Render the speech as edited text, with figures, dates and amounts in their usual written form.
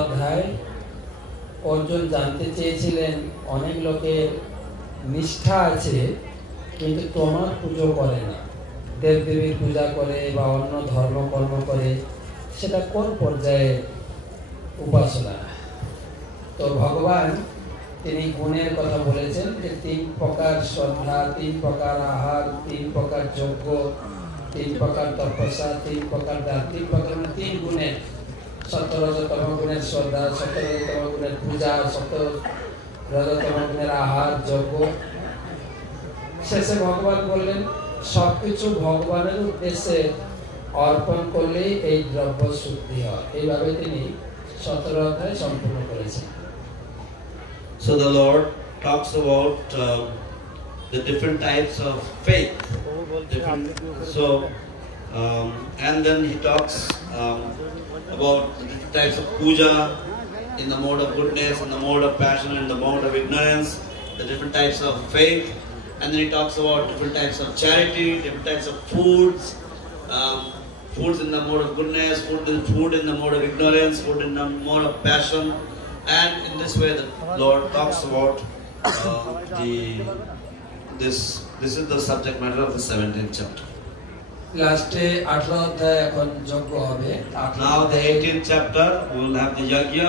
অধ্যায় অর্জুন জানতে চেয়েছিলেন অনেক লোকের নিষ্ঠা আছে কিন্তু তোমার পুজো করে না, দেবদেবীর পূজা করে বা অন্য ধর্মকর্ম করে, সেটা কোন পর্যায়ে উপাসনা? তো ভগবান তিনি গুণের কথা বলেছেন যে 3 প্রকার শ্রদ্ধা, 3 প্রকার আহার, 3 প্রকার যজ্ঞ, 3 প্রকার তপস্যা, 3 প্রকার দান, 3 প্রকার 3 গুণের সত্যরজতম গুণের শ্রদ্ধা, সত্যরজতম গুণের পূজা, সত্যরজতম গুণের আহার, যজ্ঞ। শেষে ভগবান বললেন সবকিছু ভগবানের উদ্দেশ্যে অর্পণ করলেই এই দ্রব্য শুদ্ধি হয়। এইভাবে তিনি 17 অধ্যায় সম্পূর্ণ করেছেন। So the Lord talks about the different types of faith. And then he talks about the different types of puja in the mode of goodness, in the mode of passion, in the mode of ignorance, the different types of faith. And then he talks about different types of charity, different types of foods, foods in the mode of goodness, food in the mode of ignorance, food in the mode of passion. And in this way the Lord talks about this is the subject matter of the 17th chapter. লাস্টে 18 অধ্যায় এখন যজ্ঞ হবে। Now the 18th chapter we will have the yajna.